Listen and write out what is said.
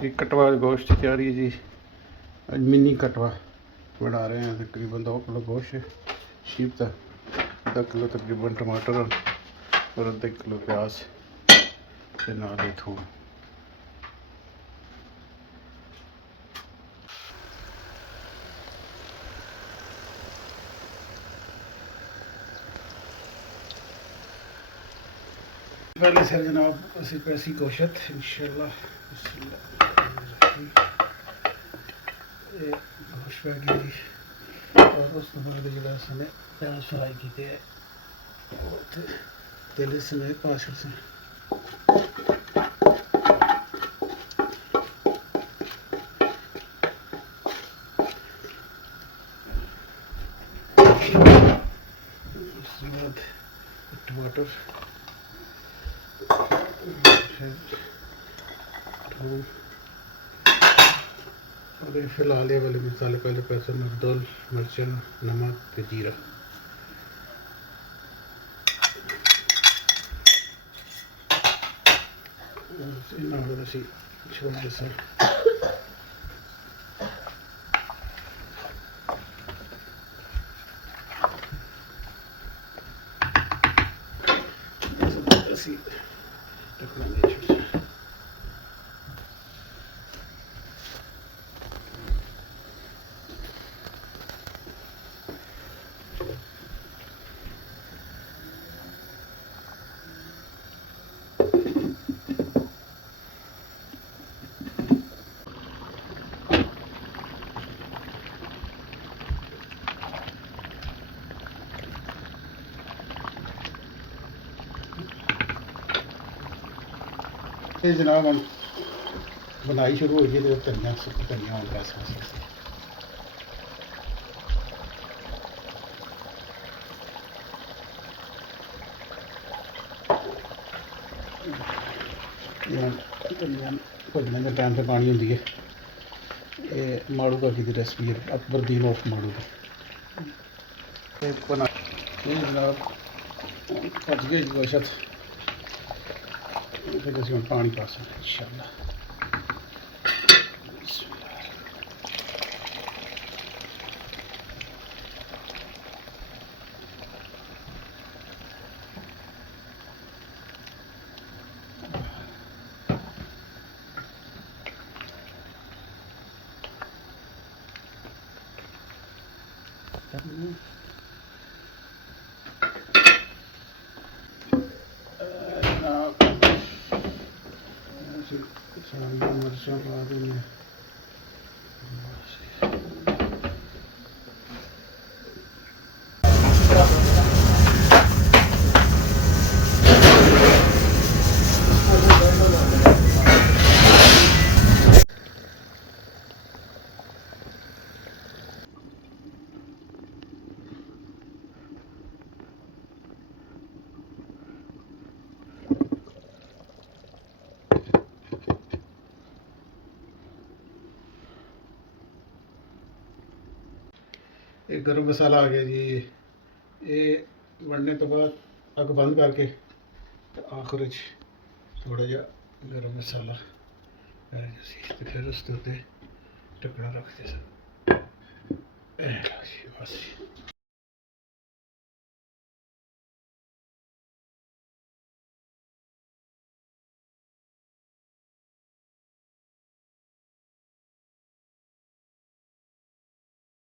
जी कटवा गोश्त की तैयारी है जी। आज मिनी कटवा बना रहे हैं। तकरीबन 2 किलो गोश्त शीप का, आधा किलो तकरीबन टमाटर और आधा किलो प्याज से नाले थूम। पहले से जनाब असी पैसी गोश्त इंशाल्लाह गोश्त पै गई जी। और उस तो बाद जो असने प्याज फ्राई किए तेल समेत पास से उसके बाद टमाटर और फिलहाल ये वाले मसाले पहले पैसे मकदूल मिर्चन नमक जीरा छोटे से ये जनाब हम बनाई शुरू हो गई। तो धनिया धनिया होगा इस पास धनिया भुजने के टाइम से पानी होती है। ये माड़ू का की रेसिपी है, अकबरदीन और माड़ू का बना। ये जनाब भज गई गोश्त फिर असं पानी पा सकते इंशाल्लाह। मिर्चों बाद में एक गर्म मसाला आ गया जी। ये बनने तो बाद अग बंद करके तो आखिर थोड़ा जा गर्म मसाला तो फिर उसके उत्ते ढक्कना रखते सब। बस।